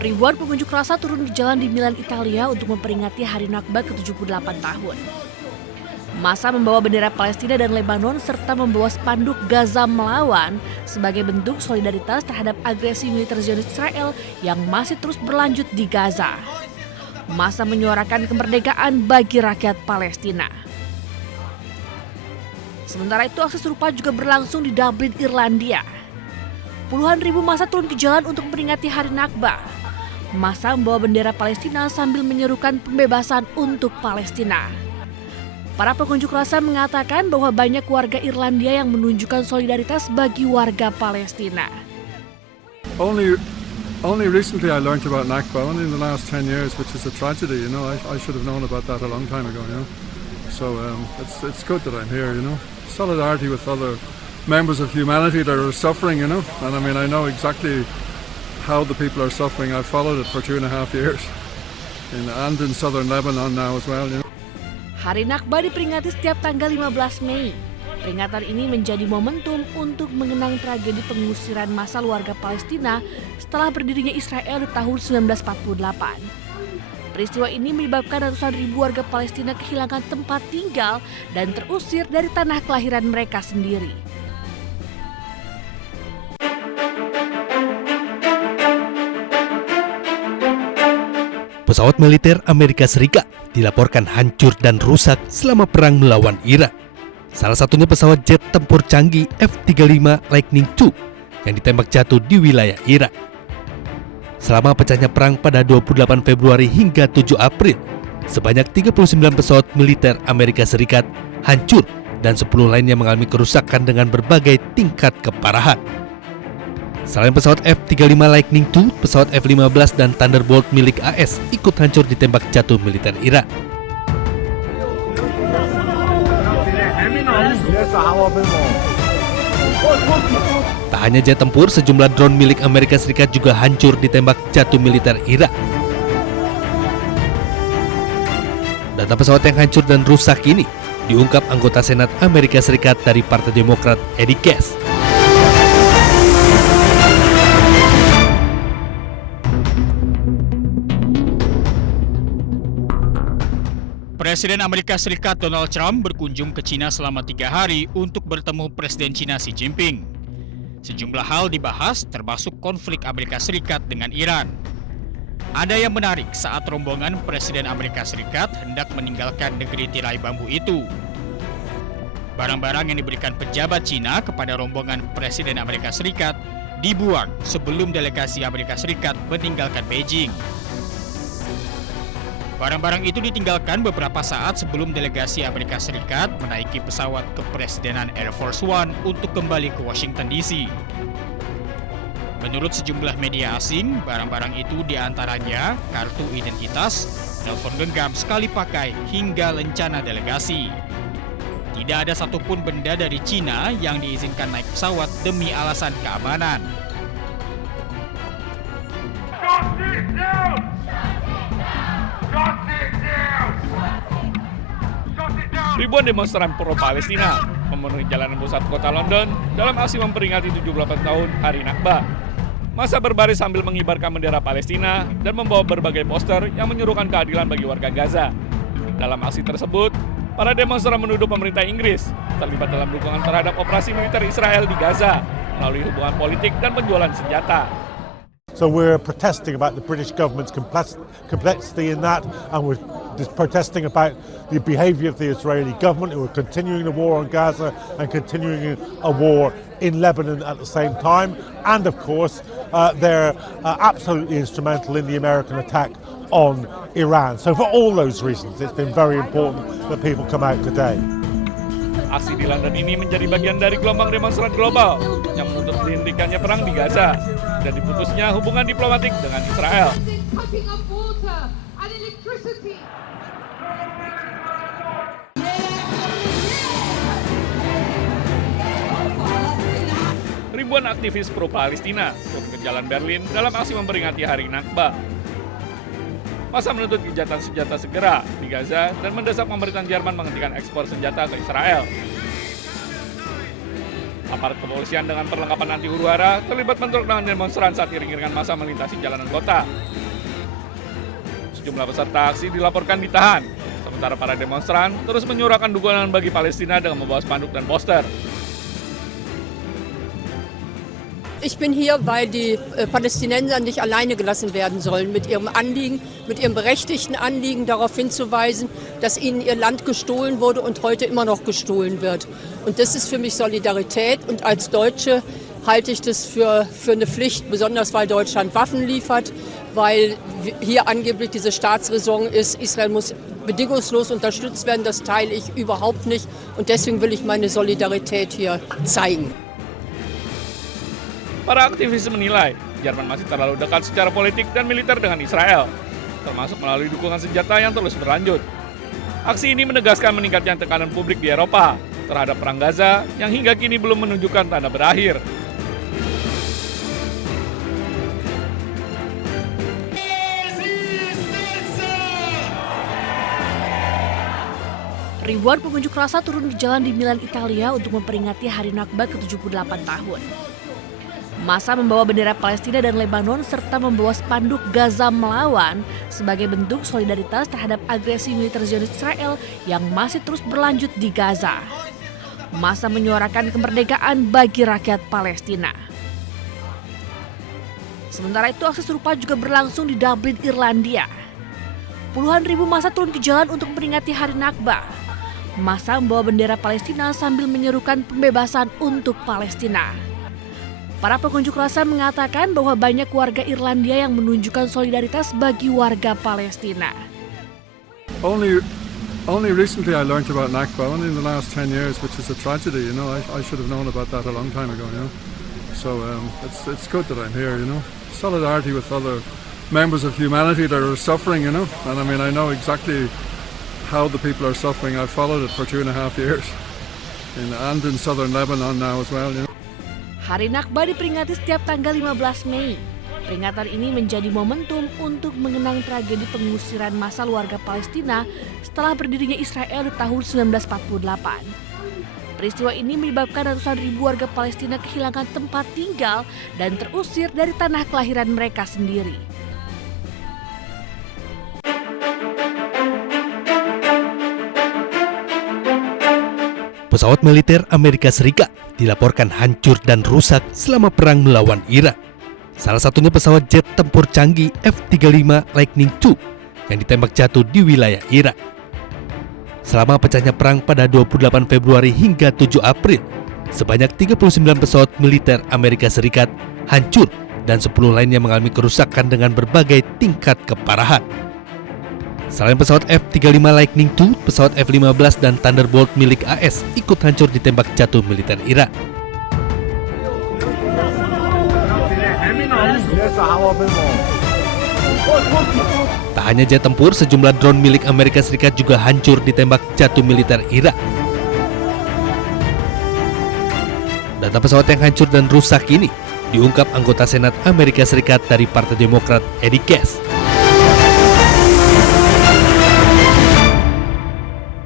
Ribuan pengunjuk rasa turun di jalan di Milan, Italia untuk memperingati Hari Nakba ke-78 tahun. Massa membawa bendera Palestina dan Lebanon serta membawa spanduk Gaza melawan sebagai bentuk solidaritas terhadap agresi militer Zionis Israel yang masih terus berlanjut di Gaza. Massa menyuarakan kemerdekaan bagi rakyat Palestina. Sementara itu aksi serupa juga berlangsung di Dublin, Irlandia. Puluhan ribu massa turun ke jalan untuk memperingati Hari Nakba. Massa membawa bendera Palestina sambil menyerukan pembebasan untuk Palestina. Para pengunjuk rasa mengatakan bahwa banyak warga Irlandia yang menunjukkan solidaritas bagi warga Palestina. Only recently I learned about Nakba, only in the last 10 years, which is a tragedy, you know. I should have known about that a long time ago, you know. So it's good that I'm here, you know. Solidarity with other members of humanity that are suffering, you know. And I mean, I know exactly how the people are suffering. I've followed it for 2.5 years. And in southern Lebanon now as well, you know. Hari Nakba diperingati setiap tanggal 15 Mei. Peringatan ini menjadi momentum untuk mengenang tragedi pengusiran massal warga Palestina setelah berdirinya Israel di tahun 1948. Peristiwa ini menyebabkan ratusan ribu warga Palestina kehilangan tempat tinggal dan terusir dari tanah kelahiran mereka sendiri. Pesawat militer Amerika Serikat dilaporkan hancur dan rusak selama perang melawan Irak. Salah satunya pesawat jet tempur canggih F-35 Lightning II yang ditembak jatuh di wilayah Irak. Selama pecahnya perang pada 28 Februari hingga 7 April, sebanyak 39 pesawat militer Amerika Serikat hancur dan 10 lainnya mengalami kerusakan dengan berbagai tingkat keparahan. Selain pesawat F-35 Lightning II, pesawat F-15 dan Thunderbolt milik AS ikut hancur ditembak jatuh militer Irak. Tak hanya jet tempur, sejumlah drone milik Amerika Serikat juga hancur ditembak jatuh militer Irak. Data pesawat yang hancur dan rusak ini diungkap anggota Senat Amerika Serikat dari Partai Demokrat Eddie Cass. Presiden Amerika Serikat Donald Trump berkunjung ke China selama 3 hari untuk bertemu Presiden China Xi Jinping. Sejumlah hal dibahas termasuk konflik Amerika Serikat dengan Iran. Ada yang menarik saat rombongan Presiden Amerika Serikat hendak meninggalkan negeri tirai bambu itu. Barang-barang yang diberikan pejabat China kepada rombongan Presiden Amerika Serikat dibuang sebelum delegasi Amerika Serikat meninggalkan Beijing. Barang-barang itu ditinggalkan beberapa saat sebelum delegasi Amerika Serikat menaiki pesawat kepresidenan Air Force One untuk kembali ke Washington DC. Menurut sejumlah media asing, barang-barang itu diantaranya kartu identitas, telepon genggam sekali pakai, hingga lencana delegasi. Tidak ada satupun benda dari China yang diizinkan naik pesawat demi alasan keamanan. Ribuan demonstran pro-Palestina memenuhi jalanan pusat kota London dalam aksi memperingati 78 tahun Hari Nakba. Massa berbaris sambil mengibarkan bendera Palestina dan membawa berbagai poster yang menyuruhkan keadilan bagi warga Gaza. Dalam aksi tersebut, para demonstran menuduh pemerintah Inggris terlibat dalam dukungan terhadap operasi militer Israel di Gaza melalui hubungan politik dan penjualan senjata. So we're protesting about the British government's complexity in that, and we're protesting about the behaviour of the Israeli government, who are continuing the war on Gaza and continuing a war in Lebanon at the same time. And of course, they're absolutely instrumental in the American attack on Iran. So for all those reasons, it's been very important that people come out today. Aksi di London ini menjadi bagian dari gelombang demonstran global yang menuntut dihentikannya perang di Gaza dan diputusnya hubungan diplomatik dengan Israel. Ribuan aktivis pro-Palestina turun ke jalan Berlin dalam aksi memperingati Hari Nakba. Massa menuntut gencatan senjata segera di Gaza dan mendesak pemerintahan Jerman menghentikan ekspor senjata ke Israel. Aparat kepolisian dengan perlengkapan anti huru hara terlibat bentrok dengan demonstran saat iring-iringan massa melintasi jalanan kota. Sejumlah peserta aksi dilaporkan ditahan, sementara para demonstran terus menyuarakan dukungan bagi Palestina dengan membawa spanduk dan poster. Ich bin hier, weil die Palästinenser nicht alleine gelassen werden sollen mit ihrem Anliegen, mit ihrem berechtigten Anliegen darauf hinzuweisen, dass ihnen ihr Land gestohlen wurde und heute immer noch gestohlen wird. Und das ist für mich Solidarität und als Deutsche halte ich das für eine Pflicht, besonders weil Deutschland Waffen liefert, weil hier angeblich diese Staatsräson ist, Israel muss bedingungslos unterstützt werden, das teile ich überhaupt nicht und deswegen will ich meine Solidarität hier zeigen. Para aktivis menilai Jerman masih terlalu dekat secara politik dan militer dengan Israel, termasuk melalui dukungan senjata yang terus berlanjut. Aksi ini menegaskan meningkatnya tekanan publik di Eropa terhadap perang Gaza yang hingga kini belum menunjukkan tanda berakhir. Ribuan pengunjuk rasa turun di jalan di Milan, Italia untuk memperingati Hari Nakba ke-78 tahun. Massa membawa bendera Palestina dan Lebanon serta membawa spanduk Gaza melawan sebagai bentuk solidaritas terhadap agresi militer Zionis Israel yang masih terus berlanjut di Gaza. Massa menyuarakan kemerdekaan bagi rakyat Palestina. Sementara itu aksi serupa juga berlangsung di Dublin, Irlandia. Puluhan ribu massa turun ke jalan untuk memperingati Hari Nakba. Massa membawa bendera Palestina sambil menyerukan pembebasan untuk Palestina. Para pengunjuk rasa mengatakan bahwa banyak warga Irlandia yang menunjukkan solidaritas bagi warga Palestina. Only recently I learned about Nakba, only in the last 10 years, which is a tragedy, you know. I should have known about that a long time ago, you know. So it's good that I'm here, you know. Solidarity with other members of humanity that are suffering, you know. And I mean, I know exactly how the people are suffering. I've followed it for 2.5 years. And in southern Lebanon now as well, you know. Hari Nakba diperingati setiap tanggal 15 Mei. Peringatan ini menjadi momentum untuk mengenang tragedi pengusiran massal warga Palestina setelah berdirinya Israel di tahun 1948. Peristiwa ini menyebabkan ratusan ribu warga Palestina kehilangan tempat tinggal dan terusir dari tanah kelahiran mereka sendiri. Pesawat militer Amerika Serikat dilaporkan hancur dan rusak selama perang melawan Irak. Salah satunya pesawat jet tempur canggih F-35 Lightning II yang ditembak jatuh di wilayah Irak. Selama pecahnya perang pada 28 Februari hingga 7 April, sebanyak 39 pesawat militer Amerika Serikat hancur dan 10 lainnya mengalami kerusakan dengan berbagai tingkat keparahan. Selain pesawat F-35 Lightning II, pesawat F-15 dan Thunderbolt milik AS ikut hancur ditembak jatuh militer Irak. Tak hanya jet tempur, sejumlah drone milik Amerika Serikat juga hancur ditembak jatuh militer Irak. Data pesawat yang hancur dan rusak ini diungkap anggota Senat Amerika Serikat dari Partai Demokrat Eddie Cass.